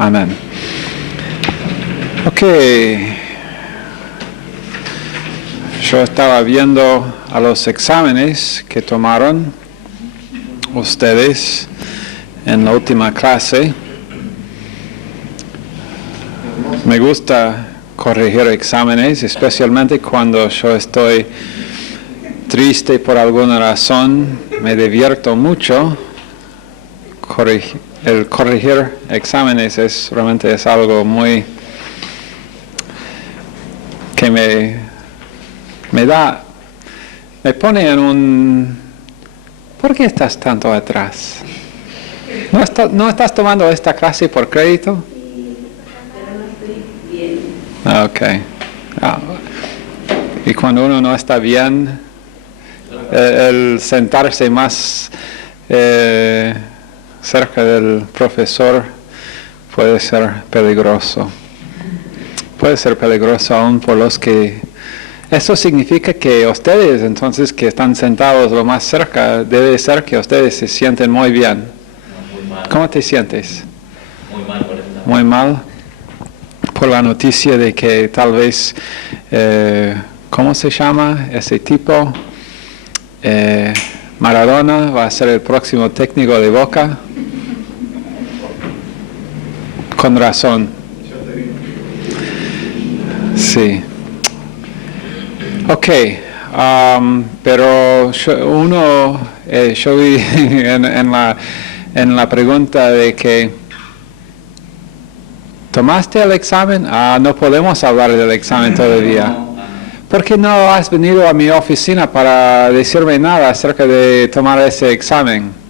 Amén. Ok. Yo estaba viendo a los exámenes que tomaron ustedes en la última clase. Me gusta corregir exámenes, especialmente cuando yo estoy triste por alguna razón. Me divierto mucho. El corregir exámenes realmente es algo muy que me pone en un... ¿Por qué estás tanto atrás? ¿No estás tomando esta clase por crédito? Ok. Y cuando uno no está bien, el sentarse más cerca del profesor puede ser peligroso. Puede ser peligroso aún por los que... Eso significa que ustedes, entonces, que están sentados lo más cerca, debe ser que ustedes se sienten muy bien. ¿Cómo te sientes? Muy mal por esta. Muy mal. Por la noticia de que tal vez, ¿cómo se llama ese tipo? Maradona va a ser el próximo técnico de Boca. Con razón. Sí. Ok, pero yo vi en la pregunta de que ¿tomaste el examen? No podemos hablar del examen todavía. ¿Por qué no has venido a mi oficina para decirme nada acerca de tomar ese examen?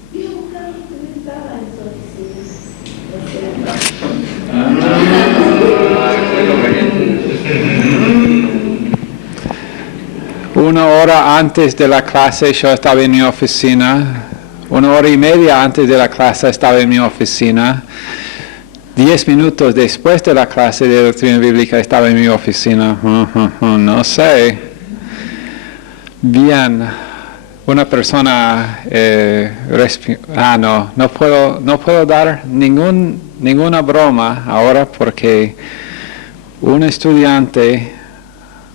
Una hora antes de la clase yo estaba en mi oficina. 1 hora y media antes de la clase estaba en mi oficina. 10 minutos después de la clase de doctrina bíblica estaba en mi oficina. No sé. Bien. Una persona... no puedo dar ninguna broma ahora porque un estudiante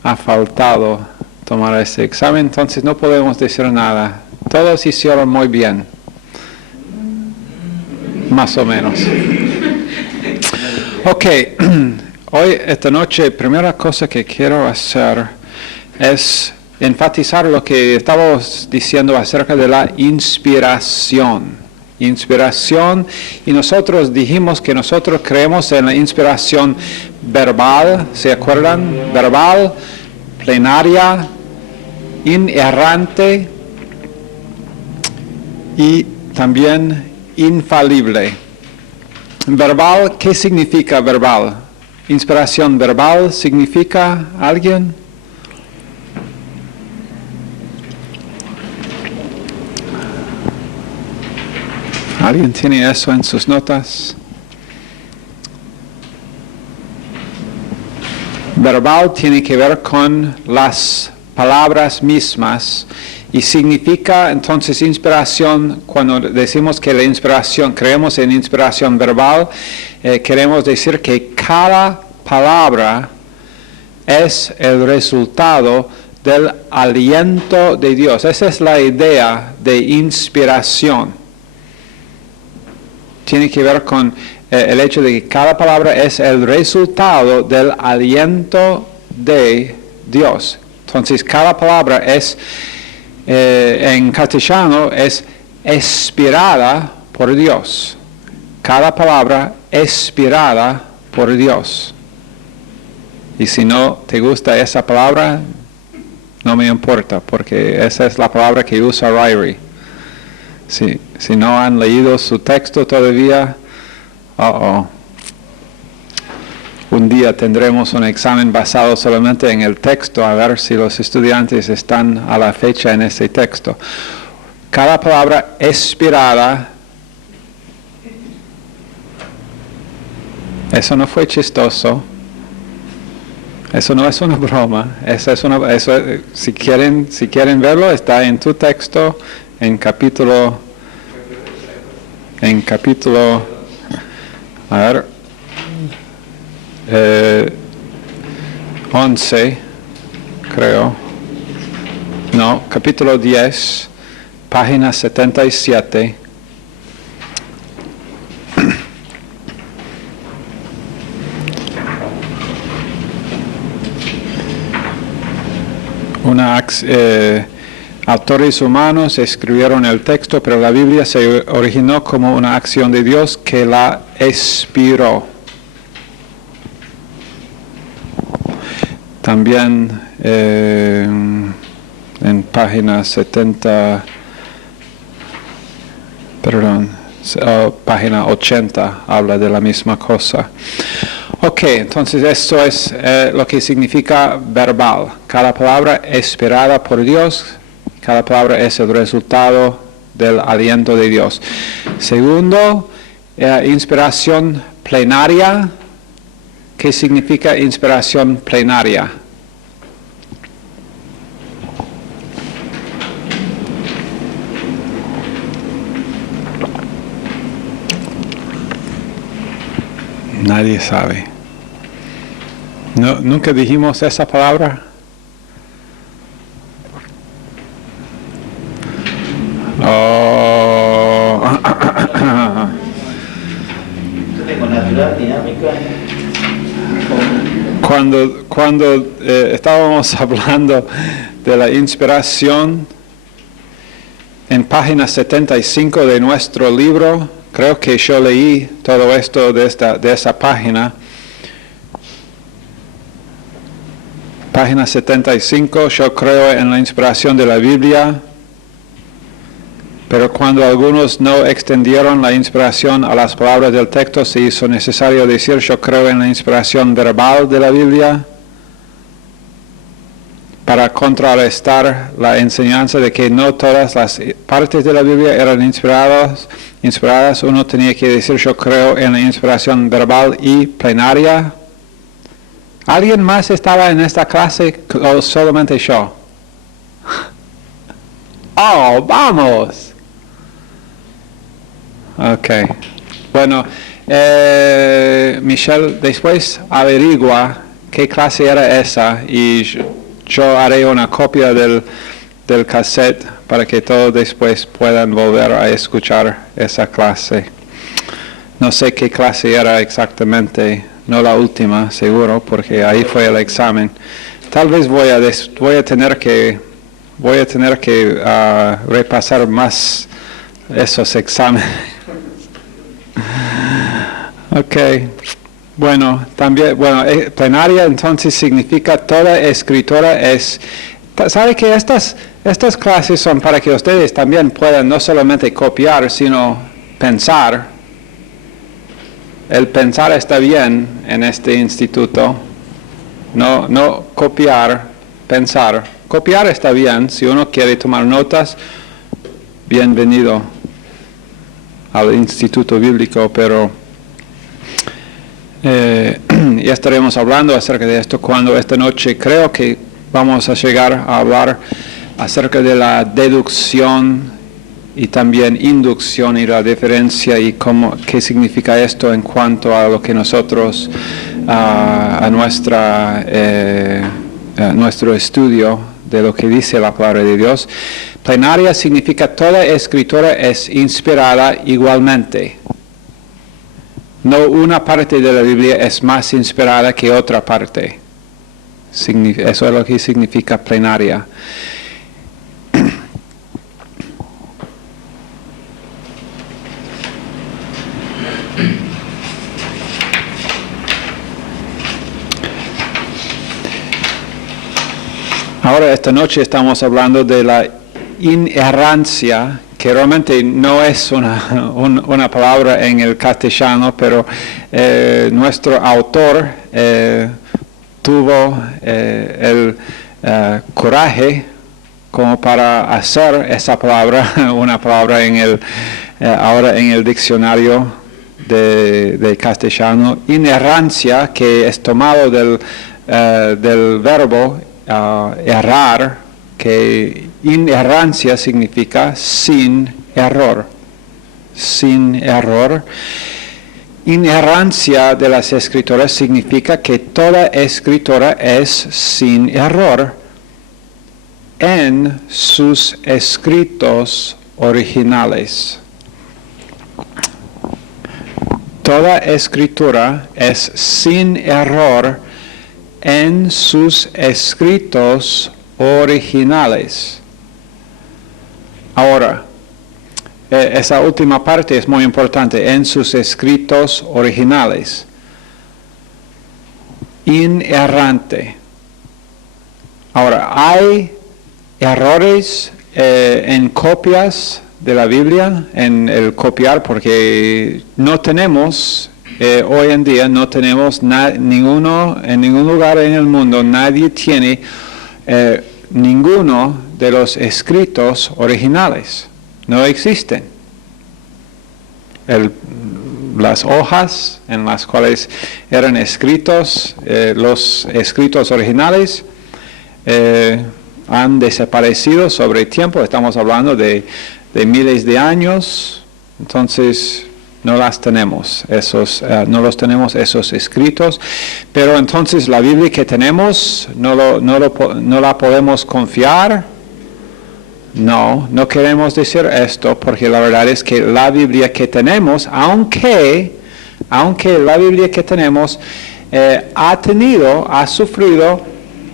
ha faltado tomar ese examen, entonces no podemos decir nada. Todos hicieron muy bien. Más o menos. Ok, hoy, esta noche, primera cosa que quiero hacer es enfatizar lo que estábamos diciendo acerca de la inspiración. Inspiración, y nosotros dijimos que nosotros creemos en la inspiración verbal, ¿se acuerdan? Verbal, plenaria, inerrante y también infalible. Verbal, ¿qué significa verbal? Inspiración verbal significa ¿alguien? ¿Alguien tiene eso en sus notas? Verbal tiene que ver con las palabras mismas y significa entonces inspiración. Cuando decimos que la inspiración, creemos en inspiración verbal, queremos decir que cada palabra es el resultado del aliento de Dios. Esa es la idea de inspiración. Tiene que ver con el hecho de que cada palabra es el resultado del aliento de Dios. Entonces, cada palabra es, en castellano, es inspirada por Dios. Cada palabra inspirada por Dios. Y si no te gusta esa palabra, no me importa, porque esa es la palabra que usa Ryrie. Si no han leído su texto todavía, un día tendremos un examen basado solamente en el texto, a ver si los estudiantes están a la fecha en ese texto. Cada palabra inspirada, eso no fue chistoso, eso no es una broma, si quieren verlo, está en tu texto, en capítulo, a ver, 11, creo. No, capítulo 10, página 77. Autores humanos escribieron el texto, pero la Biblia se originó como una acción de Dios que la inspiró. También en página 70, página 80 habla de la misma cosa. Ok, entonces esto es lo que significa verbal. Cada palabra inspirada por Dios, cada palabra es el resultado del aliento de Dios. Segundo, inspiración plenaria. ¿Qué significa inspiración plenaria? Nadie sabe. No, ¿nunca dijimos esa palabra? Oh. Natural, dinámica. Cuando estábamos hablando de la inspiración, en página 75 de nuestro libro, creo que yo leí todo esto de esa página. Página 75, yo creo en la inspiración de la Biblia, pero cuando algunos no extendieron la inspiración a las palabras del texto, se hizo necesario decir, yo creo en la inspiración verbal de la Biblia, para contrarrestar la enseñanza de que no todas las partes de la Biblia eran inspiradas, uno tenía que decir, yo creo en la inspiración verbal y plenaria. ¿Alguien más estaba en esta clase o solamente yo? ¡Oh, vamos! Ok. Bueno, Michelle, después averigua qué clase era esa y yo haré una copia del cassette para que todos después puedan volver a escuchar esa clase. No sé qué clase era exactamente, no la última, seguro, porque ahí fue el examen. Tal vez voy a tener que repasar más esos exámenes. Ok. Bueno, también, plenaria entonces significa toda escritura es. ¿Sabe que estas clases son para que ustedes también puedan no solamente copiar, sino pensar? El pensar está bien en este instituto. No copiar, pensar. Copiar está bien, si uno quiere tomar notas, bienvenido al Instituto Bíblico, pero ya estaremos hablando acerca de esto cuando esta noche creo que vamos a llegar a hablar acerca de la deducción y también inducción y la diferencia y qué significa esto en cuanto a lo que nosotros, a nuestro estudio de lo que dice la palabra de Dios. Plenaria significa toda escritura es inspirada igualmente. No una parte de la Biblia es más inspirada que otra parte. Eso es lo que significa plenaria. Ahora, esta noche estamos hablando de la inerrancia, que realmente no es una palabra en el castellano, pero nuestro autor tuvo el coraje como para hacer esa palabra, una palabra ahora en el diccionario de castellano, inerrancia, que es tomado del verbo errar, que inerrancia significa sin error. Sin error. inerrancia de las escrituras significa que toda escritura es sin error en sus escritos originales. Toda escritura es sin error en sus escritos originales. Ahora, esa última parte es muy importante, en sus escritos originales. Inerrante. Ahora, hay errores en copias de la Biblia, en el copiar, porque no tenemos, hoy en día no tenemos en ningún lugar en el mundo, nadie tiene ninguno de los escritos originales. No existen. Las hojas en las cuales eran escritos, los escritos originales, han desaparecido sobre el tiempo. Estamos hablando de miles de años, entonces no las tenemos, no los tenemos esos escritos, pero entonces la Biblia que tenemos no la podemos confiar. No queremos decir esto, porque la verdad es que la Biblia que tenemos, aunque la Biblia que tenemos ha sufrido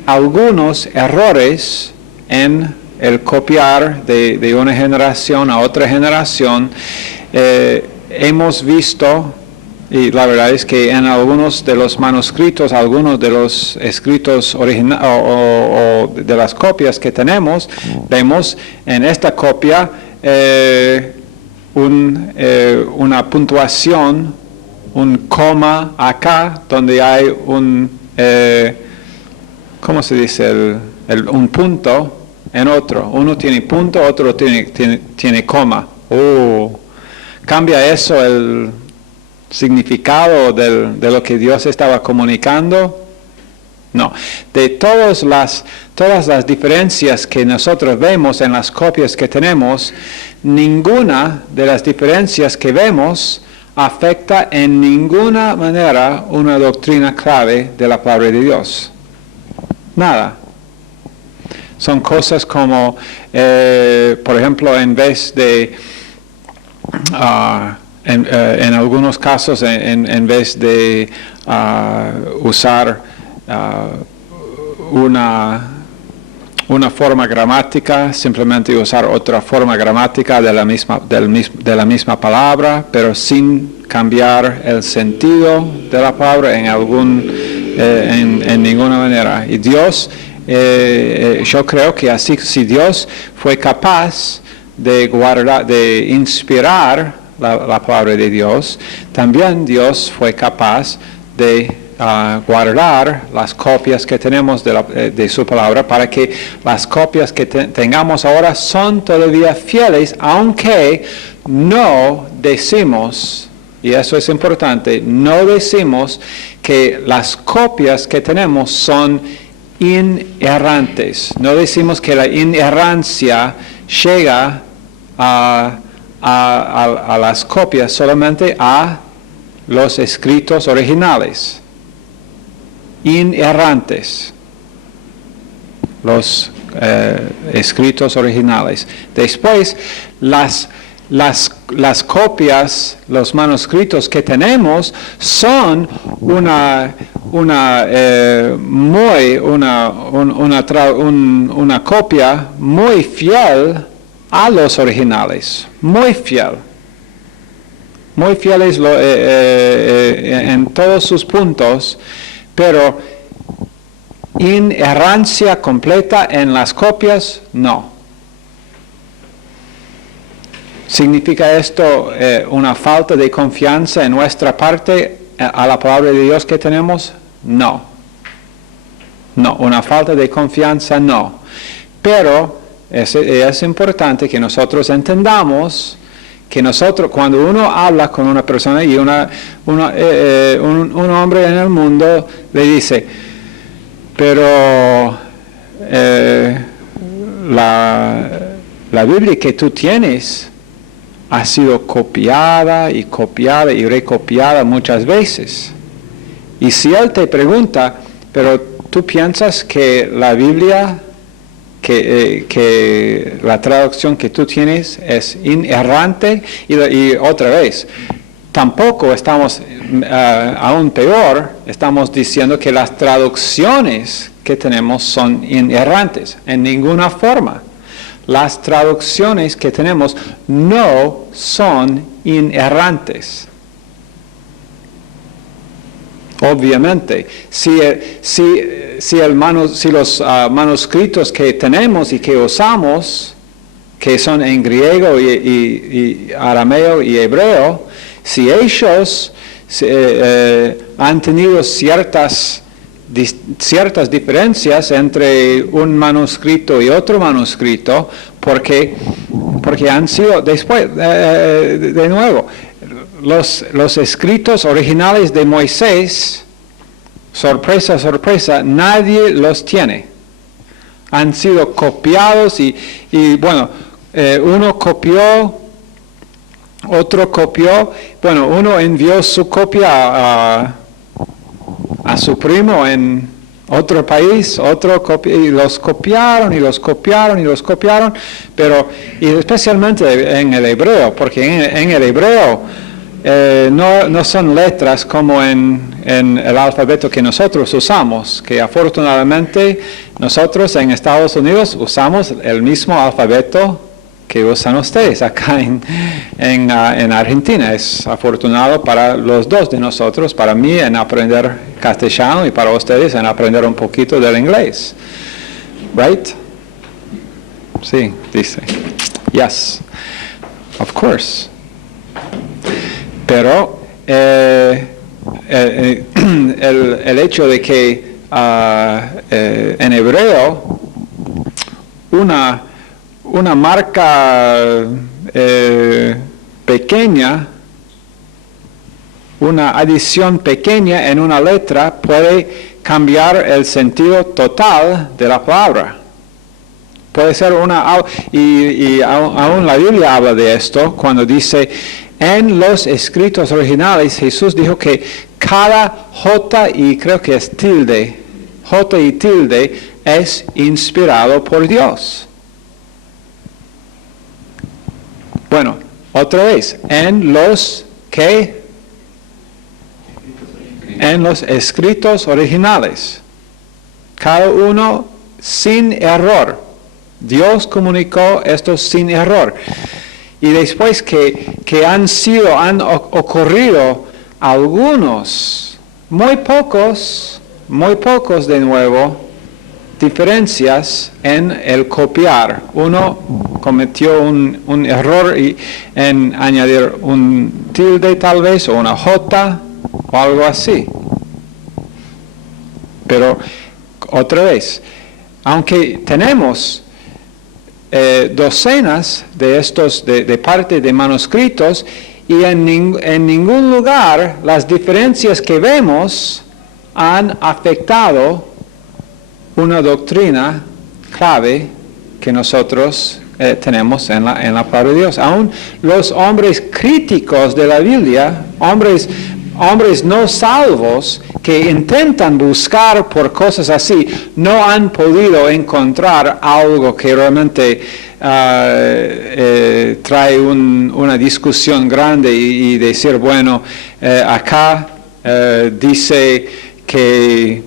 algunos errores en el copiar de una generación a otra generación, hemos visto, y la verdad es que en algunos de los manuscritos, algunos de los escritos originales o de las copias que tenemos, vemos en esta copia una puntuación, un coma acá, donde hay ¿cómo se dice? Un punto en otro. Uno tiene punto, otro tiene coma. ¿Cambia eso el significado de lo que Dios estaba comunicando? No. De todas las diferencias que nosotros vemos en las copias que tenemos, ninguna de las diferencias que vemos afecta en ninguna manera una doctrina clave de la palabra de Dios. Nada. Son cosas como, por ejemplo, en vez de en algunos casos, en vez de usar una forma gramática, simplemente usar otra forma gramática de la misma palabra, pero sin cambiar el sentido de la palabra en ninguna manera. Y Dios, yo creo que así, si Dios fue capaz de inspirar la palabra de Dios, también Dios fue capaz de guardar las copias que tenemos de su palabra, para que las copias que tengamos ahora son todavía fieles, aunque no decimos, y eso es importante, no decimos que las copias que tenemos son inerrantes. No decimos que la inerrancia llega a las copias, solamente a los escritos originales. Inerrantes. Los escritos originales. Después, las copias, los manuscritos que tenemos son una copia muy fiel a los originales, muy fiel. Muy fieles en todos sus puntos, pero inerrancia completa en las copias, no. ¿Significa esto una falta de confianza en nuestra parte a la palabra de Dios que tenemos? No. No, una falta de confianza no. Pero es importante que nosotros entendamos que nosotros, cuando uno habla con una persona y un hombre en el mundo le dice, pero la Biblia que tú tienes ha sido copiada y copiada y recopiada muchas veces. Y si él te pregunta, pero tú piensas que la Biblia, que la traducción que tú tienes es inerrante, y otra vez, tampoco estamos, aún peor, estamos diciendo que las traducciones que tenemos son inerrantes, en ninguna forma. Las traducciones que tenemos no son inerrantes. Obviamente, si los manuscritos que tenemos y que usamos, que son en griego y arameo y hebreo, si ellos han tenido ciertas diferencias entre un manuscrito y otro manuscrito, porque han sido, después, de nuevo, los escritos originales de Moisés, sorpresa, sorpresa, nadie los tiene. Han sido copiados y bueno, uno copió, otro copió, bueno, uno envió su copia a su primo en otro país, otro y los copiaron y los copiaron y los copiaron, pero y especialmente en el hebreo, porque en el hebreo no son letras como en el alfabeto que nosotros usamos, que afortunadamente nosotros en Estados Unidos usamos el mismo alfabeto que usan ustedes acá en Argentina. Es afortunado para los dos de nosotros, para mí en aprender castellano y para ustedes en aprender un poquito del inglés. Right? Sí, dice. Yes, of course. Pero el hecho de que en hebreo una marca pequeña, una adición pequeña en una letra puede cambiar el sentido total de la palabra. Puede ser y aún la Biblia habla de esto cuando dice, en los escritos originales Jesús dijo que cada J y creo que es tilde, J y tilde es inspirado por Dios. Bueno, otra vez, en los escritos originales, cada uno sin error. Dios comunicó esto sin error. Y después que han ocurrido algunos, muy pocos de nuevo, diferencias en el copiar. Uno cometió un error en añadir un tilde tal vez, o una J, o algo así. Pero, otra vez, aunque tenemos docenas de estos, de parte de manuscritos, y en ningún lugar las diferencias que vemos han afectado una doctrina clave que nosotros tenemos en la palabra de Dios. Aún los hombres críticos de la Biblia, hombres no salvos que intentan buscar por cosas así, no han podido encontrar algo que realmente trae una discusión grande y decir, bueno, acá dice que,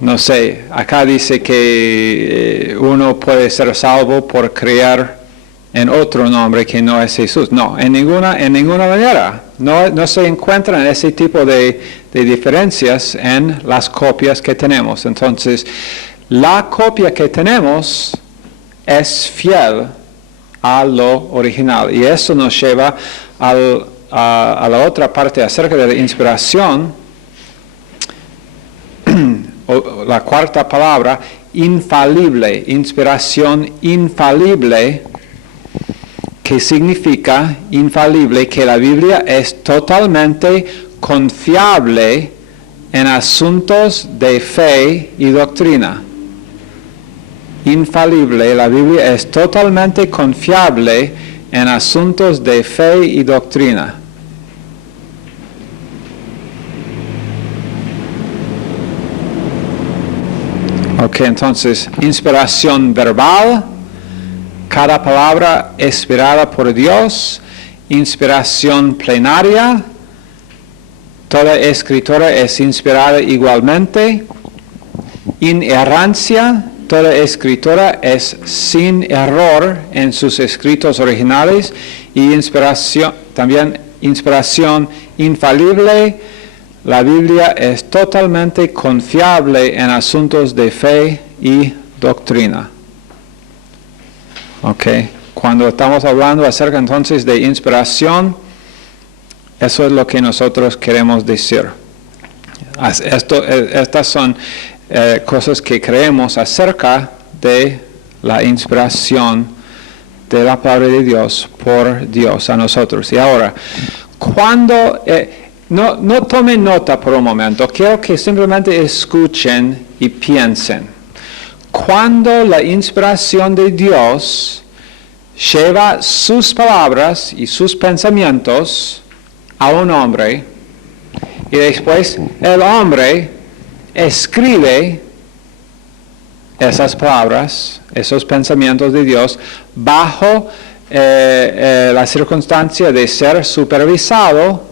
no sé, acá dice que uno puede ser salvo por creer en otro nombre que no es Jesús. No, en ninguna manera. No se encuentran ese tipo de diferencias en las copias que tenemos. Entonces, la copia que tenemos es fiel a lo original. Y eso nos lleva a la otra parte acerca de la inspiración. La cuarta palabra, infalible, inspiración infalible, que significa infalible, que la Biblia es totalmente confiable en asuntos de fe y doctrina. Infalible, la Biblia es totalmente confiable en asuntos de fe y doctrina. Ok, entonces, inspiración verbal, cada palabra inspirada por Dios, inspiración plenaria, toda escritura es inspirada igualmente, inerrancia, toda escritura es sin error en sus escritos originales, y inspiración, también inspiración infalible. La Biblia es totalmente confiable en asuntos de fe y doctrina. Ok, cuando estamos hablando acerca entonces de inspiración, eso es lo que nosotros queremos decir. Estas son cosas que creemos acerca de la inspiración de la palabra de Dios por Dios a nosotros. Y ahora, cuando... No tomen nota por un momento, quiero que simplemente escuchen y piensen. Cuando la inspiración de Dios lleva sus palabras y sus pensamientos a un hombre, y después el hombre escribe esas palabras, esos pensamientos de Dios, bajo la circunstancia de ser supervisado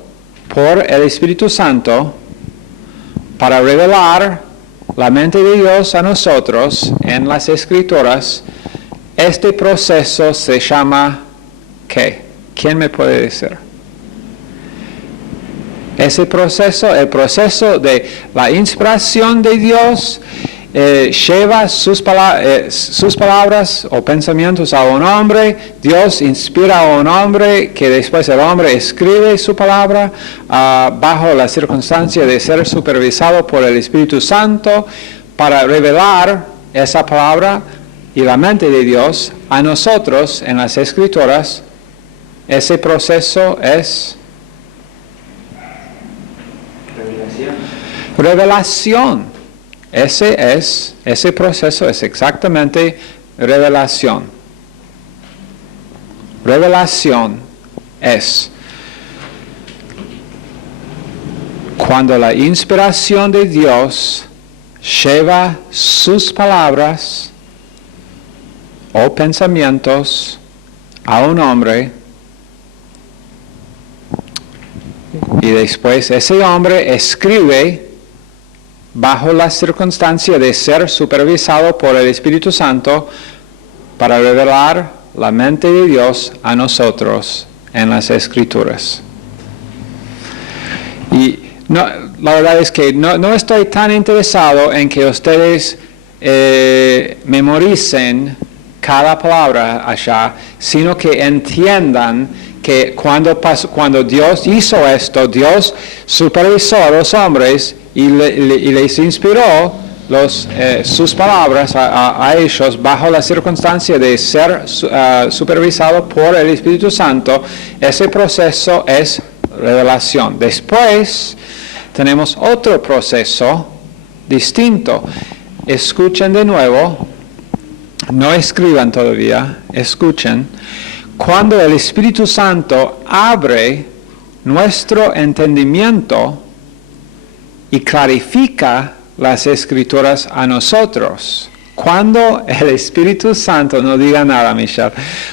por el Espíritu Santo para revelar la mente de Dios a nosotros en las Escrituras. Este proceso se llama ¿qué? ¿Quién me puede decir? Ese proceso, el proceso de la inspiración de Dios, lleva sus palabras o pensamientos a un hombre. Dios inspira a un hombre que después el hombre escribe su palabra bajo la circunstancia de ser supervisado por el Espíritu Santo para revelar esa palabra y la mente de Dios a nosotros en las Escrituras. Ese proceso es revelación. Ese proceso es exactamente revelación. Revelación es cuando la inspiración de Dios lleva sus palabras o pensamientos a un hombre, y después ese hombre escribe bajo la circunstancia de ser supervisado por el Espíritu Santo para revelar la mente de Dios a nosotros en las Escrituras. Y la verdad es que no estoy tan interesado en que ustedes memoricen cada palabra allá, sino que entiendan que cuando Dios hizo esto, Dios supervisó a los hombres y les inspiró sus palabras a ellos bajo la circunstancia de ser supervisado por el Espíritu Santo. Ese proceso es revelación. Después tenemos otro proceso distinto. Escuchen de nuevo, no escriban todavía, escuchen. Cuando el Espíritu Santo abre nuestro entendimiento y clarifica las Escrituras a nosotros. Cuando el Espíritu Santo, no diga nada, Michelle,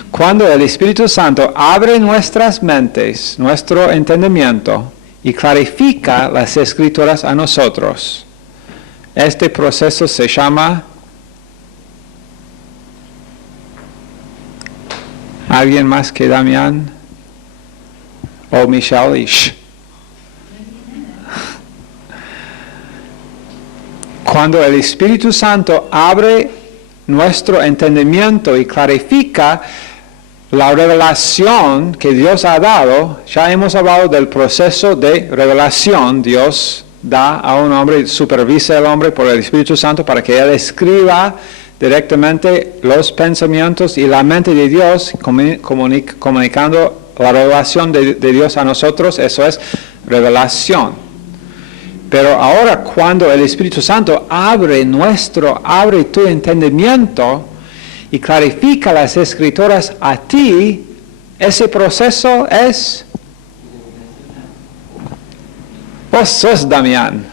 cuando el Espíritu Santo abre nuestras mentes, nuestro entendimiento y clarifica las Escrituras a nosotros, este proceso se llama... ¿Alguien más que Damián o Michelle? Ish. Cuando el Espíritu Santo abre nuestro entendimiento y clarifica la revelación que Dios ha dado, ya hemos hablado del proceso de revelación. Dios da a un hombre, supervisa al hombre por el Espíritu Santo para que él escriba directamente los pensamientos y la mente de Dios, comunicando la revelación de Dios a nosotros. Eso es revelación. Pero ahora cuando el Espíritu Santo abre tu entendimiento y clarifica las Escrituras a ti, ese proceso es... Vos sos Damián.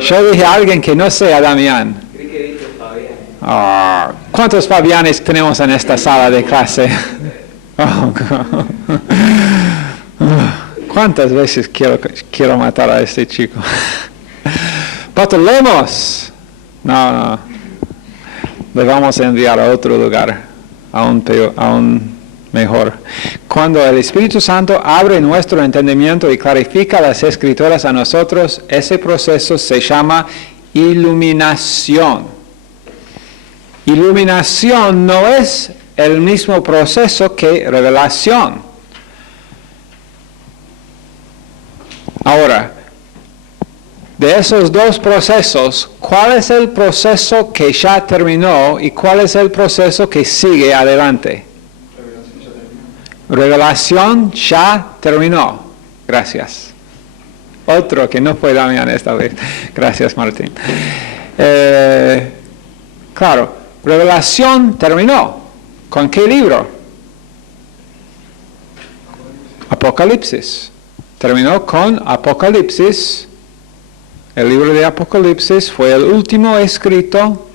Yo dije a alguien que no sea Damián. Oh, ¿cuántos Fabianes tenemos en esta sala de clase? Oh, ¿cuántas veces quiero matar a este chico? Bartolomos. No. Le vamos a enviar a otro lugar, aún mejor. Cuando el Espíritu Santo abre nuestro entendimiento y clarifica las Escrituras a nosotros, ese proceso se llama iluminación. Iluminación no es el mismo proceso que revelación. Ahora, de esos dos procesos, ¿cuál es el proceso que ya terminó y cuál es el proceso que sigue adelante? Revelación ya terminó. Gracias. Otro que no fue Damián esta vez. Gracias, Martín. Claro, revelación terminó. ¿Con qué libro? Apocalipsis. Terminó con Apocalipsis. El libro de Apocalipsis fue el último escrito.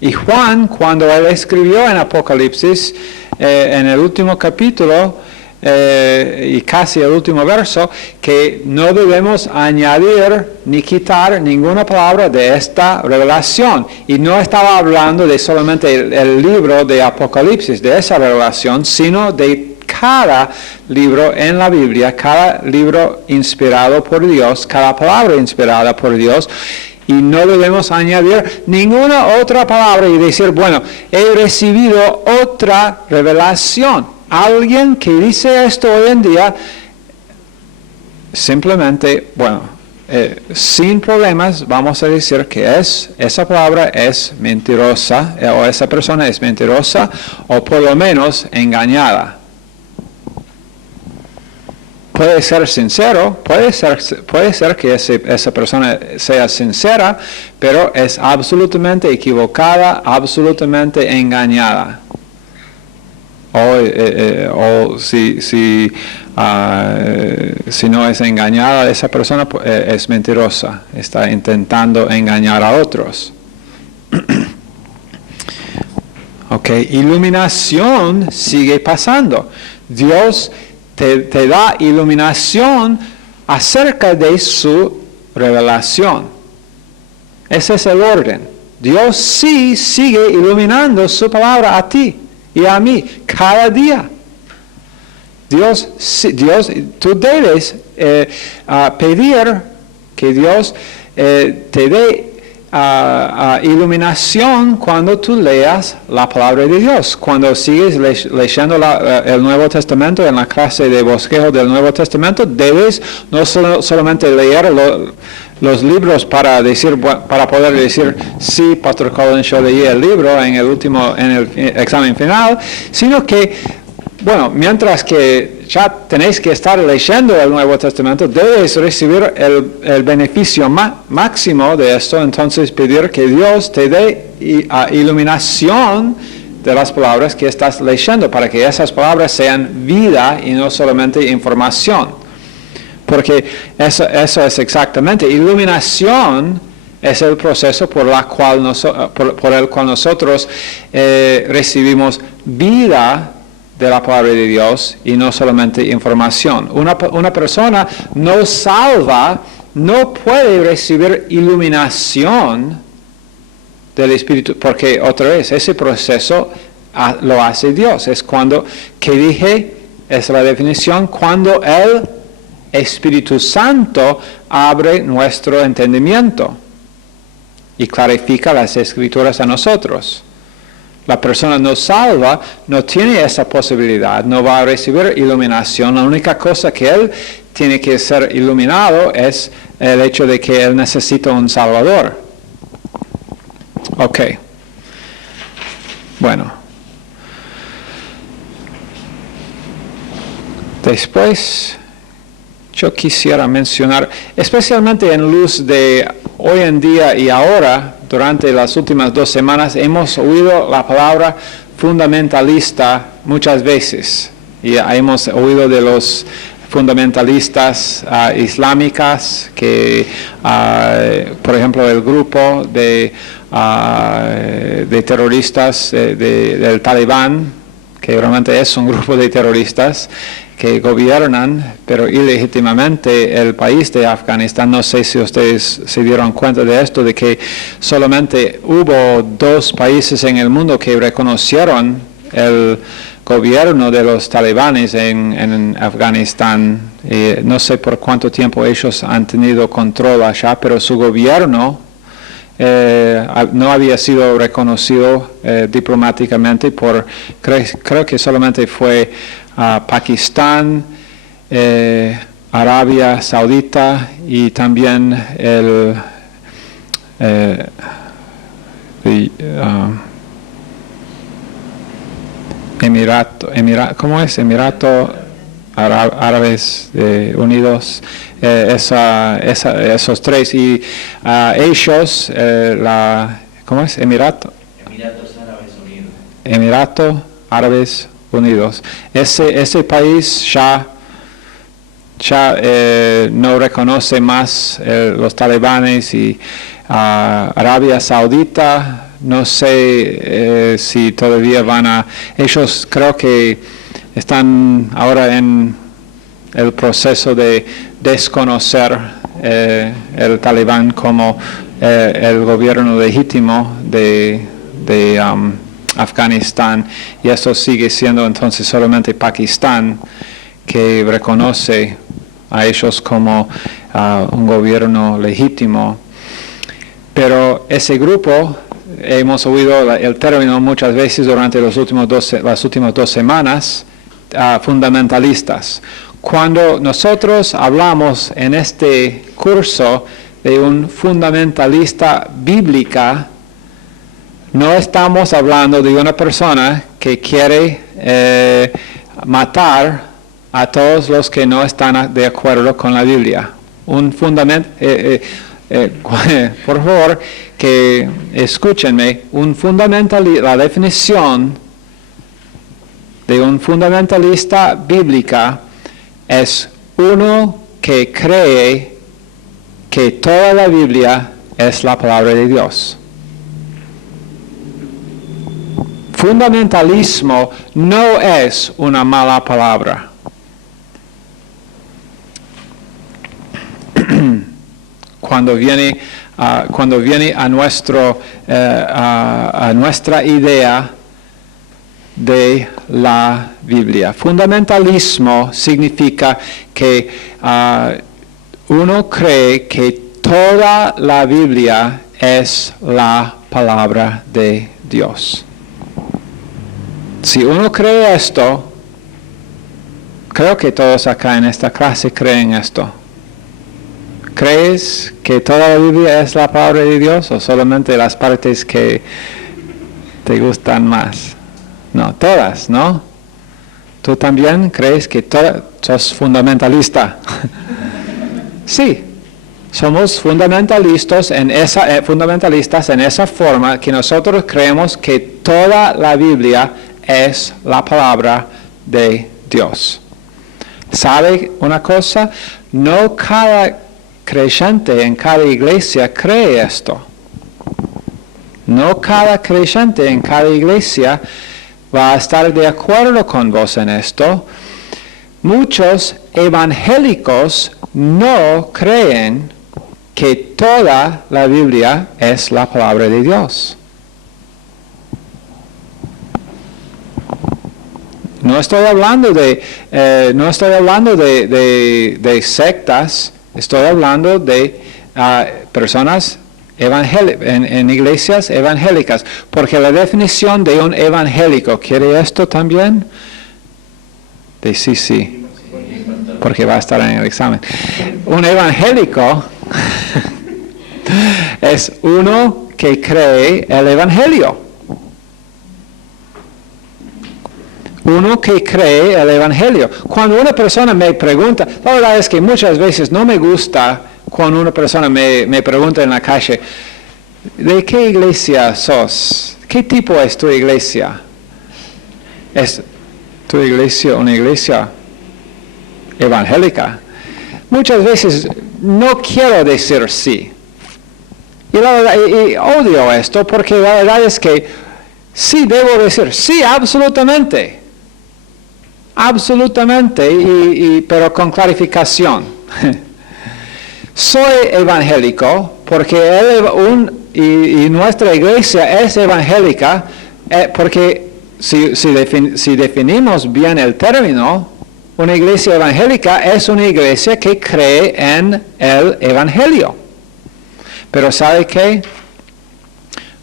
Y Juan, cuando él escribió en Apocalipsis, en el último capítulo y casi el último verso, que no debemos añadir ni quitar ninguna palabra de esta revelación. Y no estaba hablando de solamente el libro de Apocalipsis, de esa revelación, sino de cada libro en la Biblia, cada libro inspirado por Dios, cada palabra inspirada por Dios. Y no debemos añadir ninguna otra palabra y decir, bueno, he recibido otra revelación. Alguien que dice esto hoy en día, simplemente, bueno, sin problemas vamos a decir que esa palabra es mentirosa, o esa persona es mentirosa, o por lo menos engañada. Puede ser sincero, puede ser que esa persona sea sincera, pero es absolutamente equivocada, absolutamente engañada. O si no es engañada, esa persona es mentirosa, está intentando engañar a otros. Ok, iluminación sigue pasando. Dios te da iluminación acerca de su revelación. Ese es el orden. Dios sí sigue iluminando su palabra a ti y a mí cada día. Dios, tú debes pedir que Dios te dé iluminación cuando tú leas la palabra de Dios. Cuando sigues leyendo el Nuevo Testamento, en la clase de bosquejo del Nuevo Testamento, debes no solamente leer los libros para poder decir, sí, Pastor Collins, yo leí el libro en el examen final, sino que, bueno, mientras que ya tenéis que estar leyendo el Nuevo Testamento, debes recibir el beneficio máximo de esto, entonces pedir que Dios te dé iluminación de las palabras que estás leyendo, para que esas palabras sean vida y no solamente información. Porque eso es exactamente, iluminación es el proceso por el cual nosotros recibimos vida de la palabra de Dios y no solamente información. Una persona no salva, no puede recibir iluminación del Espíritu, porque otra vez, ese proceso lo hace Dios. Es que dije, es la definición, cuando el Espíritu Santo abre nuestro entendimiento y clarifica las Escrituras a nosotros. La persona no salva, no tiene esa posibilidad, no va a recibir iluminación. La única cosa que él tiene que ser iluminado es el hecho de que él necesita un Salvador. Ok. Bueno. Después, yo quisiera mencionar, especialmente en luz de hoy en día y ahora, durante las últimas 2 semanas, hemos oído la palabra fundamentalista muchas veces. Y hemos oído de los fundamentalistas islámicas, que, por ejemplo, el grupo de terroristas del Talibán, que realmente es un grupo de terroristas que gobiernan, pero ilegítimamente el país de Afganistán. No sé si ustedes se dieron cuenta de esto, de que solamente hubo 2 países en el mundo que reconocieron el gobierno de los talibanes en Afganistán. No sé por cuánto tiempo ellos han tenido control allá, pero su gobierno no había sido reconocido diplomáticamente por, creo que solamente fue Pakistán, Arabia Saudita y también ¿cómo es? Emirato Árabes Unidos, esos 3, y ellos, ¿cómo es? Emiratos Árabes Unidos. Emirato Árabes Unidos. Ese país ya no reconoce más los talibanes, y Arabia Saudita, no sé si todavía ellos creo que están ahora en el proceso de desconocer el Talibán como el gobierno legítimo de Afganistán, y eso sigue siendo entonces solamente Pakistán que reconoce a ellos como un gobierno legítimo. Pero ese grupo, hemos oído el término muchas veces durante las últimas 2 semanas, fundamentalistas. Cuando nosotros hablamos en este curso de un fundamentalista bíblica, no estamos hablando de una persona que quiere matar a todos los que no están de acuerdo con la Biblia. Por favor, que escúchenme, la definición de un fundamentalista bíblica es uno que cree que toda la Biblia es la palabra de Dios. Fundamentalismo no es una mala palabra. Cuando viene a nuestra idea de la Biblia. Fundamentalismo significa que uno cree que toda la Biblia es la palabra de Dios. Si uno cree esto, creo que todos acá en esta clase creen esto. ¿Crees que toda la Biblia es la palabra de Dios, o solamente las partes que te gustan más? No, todas, ¿no? ¿Tú también crees que sos fundamentalista? Sí, somos fundamentalistas en esa forma que nosotros creemos que toda la Biblia es la palabra de Dios. ¿Sabe una cosa? No cada creyente en cada iglesia cree esto. No cada creyente en cada iglesia va a estar de acuerdo con vos en esto. Muchos evangélicos no creen que toda la Biblia es la palabra de Dios. No estoy hablando de sectas, estoy hablando de personas en iglesias evangélicas, porque la definición de un evangélico, ¿quiere esto también? De sí, porque va a estar en el examen. Un evangélico es uno que cree el evangelio. Uno que cree el evangelio. Cuando una persona me pregunta, la verdad es que muchas veces no me gusta cuando una persona me pregunta en la calle, ¿de qué iglesia sos? ¿Qué tipo es tu iglesia? tu iglesia una iglesia evangélica? Muchas veces no quiero decir sí. Y odio esto porque la verdad es que sí debo decir sí, absolutamente. Absolutamente, pero con clarificación. Soy evangélico porque y nuestra iglesia es evangélica porque si definimos bien el término, una iglesia evangélica es una iglesia que cree en el evangelio. Pero ¿sabe qué?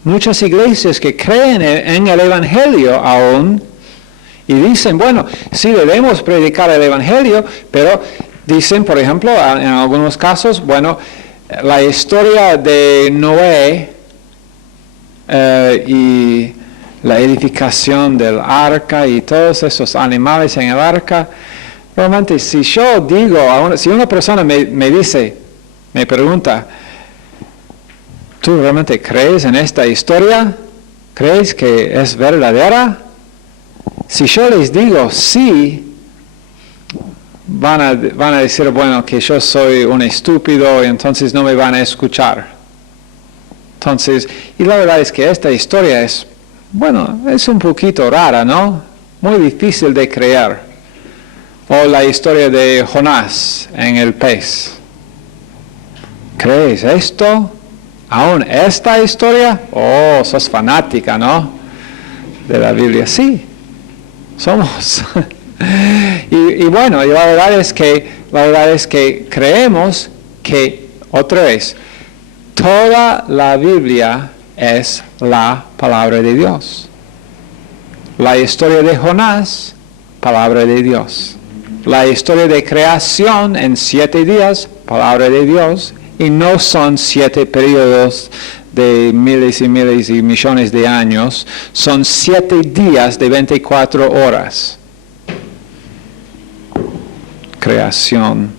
Muchas iglesias que creen en el evangelio aún y dicen, bueno, sí debemos predicar el evangelio, pero dicen, por ejemplo, en algunos casos, bueno, la historia de Noé y la edificación del arca y todos esos animales en el arca, realmente si yo digo, si una persona me pregunta, ¿tú realmente crees en esta historia? ¿Crees que es verdadera? Si yo les digo sí, van a decir, bueno, que yo soy un estúpido y entonces no me van a escuchar. Entonces, y la verdad es que esta historia es un poquito rara, ¿no? Muy difícil de creer. O la historia de Jonás en el pez. ¿Crees esto? ¿Aún esta historia? Oh, sos fanática, ¿no? De la Biblia. Sí, somos. y bueno, y la verdad es que creemos que, otra vez, toda la Biblia es la palabra de Dios. La historia de Jonás, palabra de Dios. La historia de creación en 7 días, palabra de Dios. Y no son 7 periodos de miles y miles y millones de años. Son 7 días de 24 horas. Creación.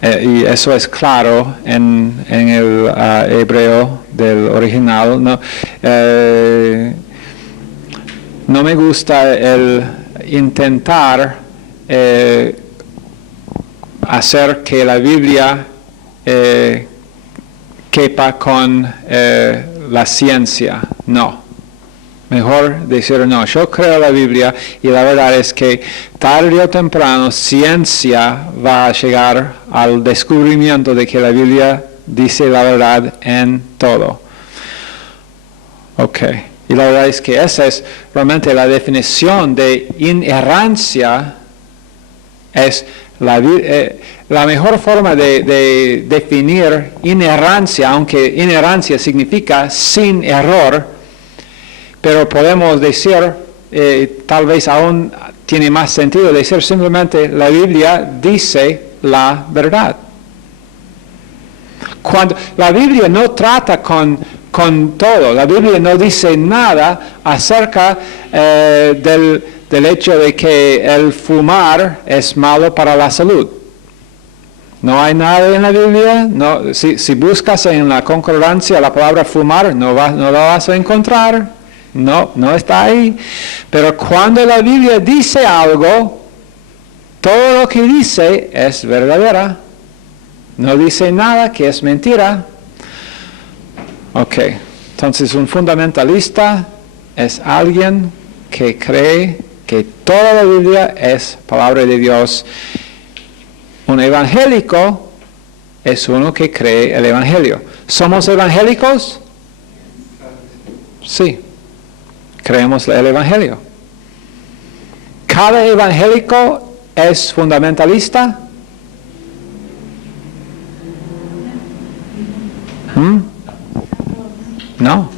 Y eso es claro en el hebreo del original. No me gusta el intentar hacer que la Biblia quepa con la ciencia. No. Mejor decir no. Yo creo la Biblia y la verdad es que tarde o temprano ciencia va a llegar al descubrimiento de que la Biblia dice la verdad en todo. Ok. Y la verdad es que esa es realmente la definición de inerrancia. Es la mejor forma de definir inerrancia, aunque inerrancia significa sin error, pero podemos decir, tal vez aún tiene más sentido decir simplemente la Biblia dice la verdad. Cuando la Biblia no trata con todo, la Biblia no dice nada acerca del hecho de que el fumar es malo para la salud. No hay nada en la Biblia. No, si buscas en la concordancia la palabra fumar, no la vas a encontrar. No está ahí. Pero cuando la Biblia dice algo, todo lo que dice es verdadera. No dice nada que es mentira. Ok, entonces un fundamentalista es alguien que cree que toda la Biblia es palabra de Dios. Un evangélico es uno que cree el evangelio. ¿Somos evangélicos? Sí, creemos el evangelio. ¿Cada evangélico es fundamentalista? No.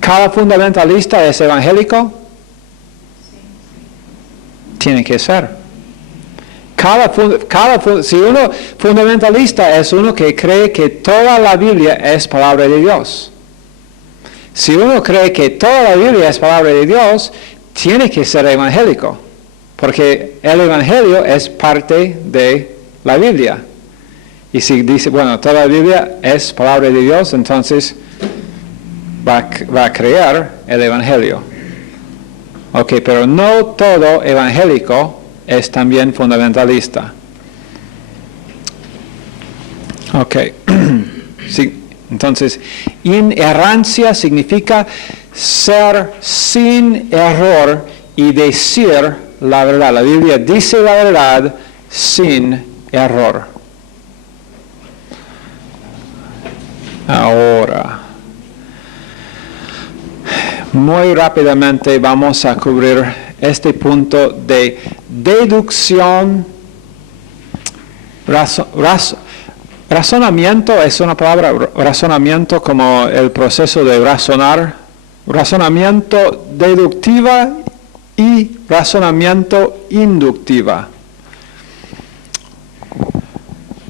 ¿Cada fundamentalista es evangélico? Tiene que ser. Si uno fundamentalista es uno que cree que toda la Biblia es palabra de Dios. Si uno cree que toda la Biblia es palabra de Dios, tiene que ser evangélico. Porque el evangelio es parte de la Biblia. Y si dice, bueno, toda la Biblia es palabra de Dios, entonces va a creer el evangelio. Ok, pero no todo evangélico es también fundamentalista. Ok. Sí, entonces, inerrancia significa ser sin error y decir la verdad. La Biblia dice la verdad sin error. Ahora, muy rápidamente vamos a cubrir este punto de deducción. Razonamiento es una palabra, razonamiento como el proceso de razonar, razonamiento deductiva y razonamiento inductiva.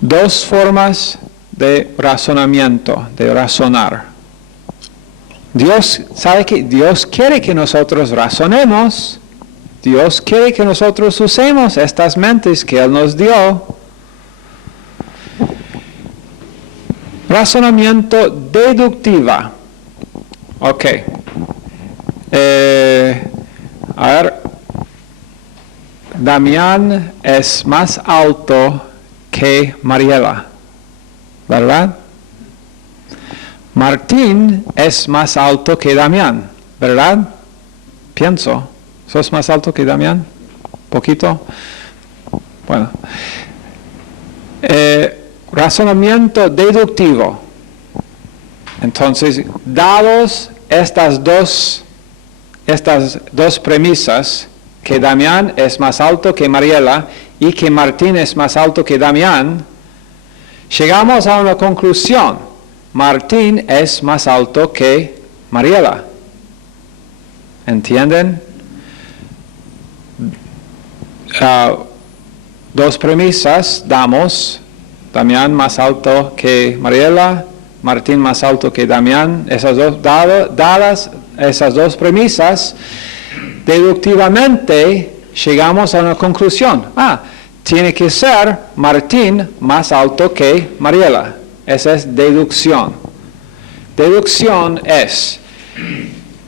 Dos formas de razonamiento, de razonar. Dios sabe que Dios quiere que nosotros razonemos, Dios quiere que nosotros usemos estas mentes que Él nos dio. Razonamiento deductiva. Ok. A ver. Damián es más alto que Mariela, ¿verdad? Martín es más alto que Damián, ¿verdad? Pienso. ¿Sos más alto que Damián? ¿Poquito? Bueno. Razonamiento deductivo. Entonces, dados estas dos premisas, que Damián es más alto que Mariela y que Martín es más alto que Damián, llegamos a una conclusión. Martín es más alto que Mariela. ¿Entienden? Dos premisas damos. Damián más alto que Mariela, Martín más alto que Damián. Dadas esas dos premisas, deductivamente llegamos a una conclusión. Tiene que ser Martín más alto que Mariela. Esa es deducción. Deducción es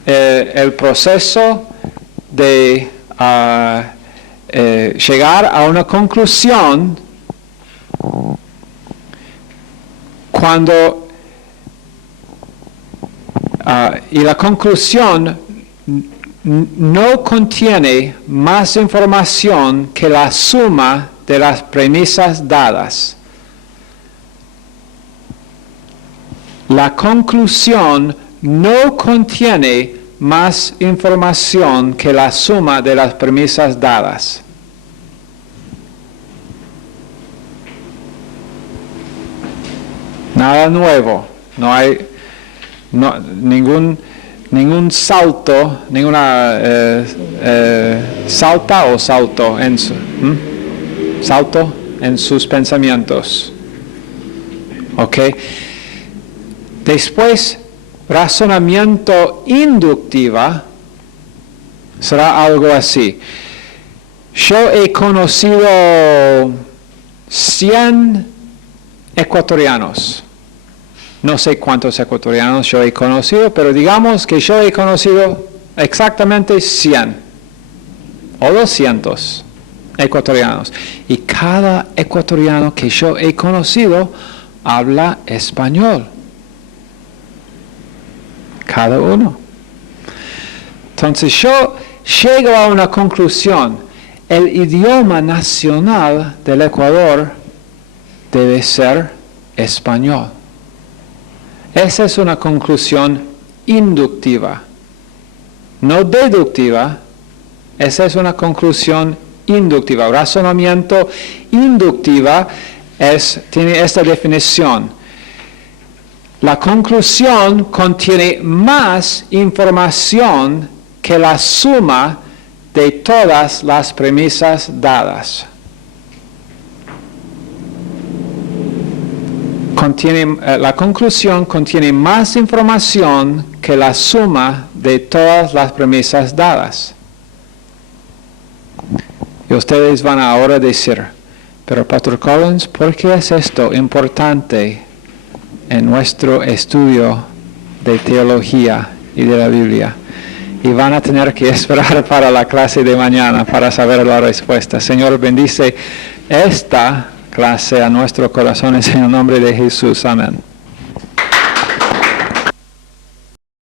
el proceso de llegar a una conclusión cuando y la conclusión no contiene más información que la suma de las premisas dadas. La conclusión no contiene más información que la suma de las premisas dadas. Nada nuevo, no hay ningún salto, ninguna salto en sus pensamientos. ¿Ok? Después, razonamiento inductiva será algo así. Yo he conocido 100 ecuatorianos. No sé cuántos ecuatorianos yo he conocido, pero digamos que yo he conocido exactamente 100 o 200 ecuatorianos. Y cada ecuatoriano que yo he conocido habla español. Cada uno. Entonces yo llego a una conclusión. El idioma nacional del Ecuador debe ser español. Esa es una conclusión inductiva, no deductiva. Esa es una conclusión inductiva. Razonamiento inductiva tiene esta definición. La conclusión contiene más información que la suma de todas las premisas dadas. La conclusión contiene más información que la suma de todas las premisas dadas. Y ustedes van ahora a decir, pero Pastor Collins, ¿por qué es esto importante en nuestro estudio de teología y de la Biblia? y van a tener que esperar para la clase de mañana para saber la respuesta. Señor, bendice esta clase a nuestros corazones en el nombre de Jesús. Amén.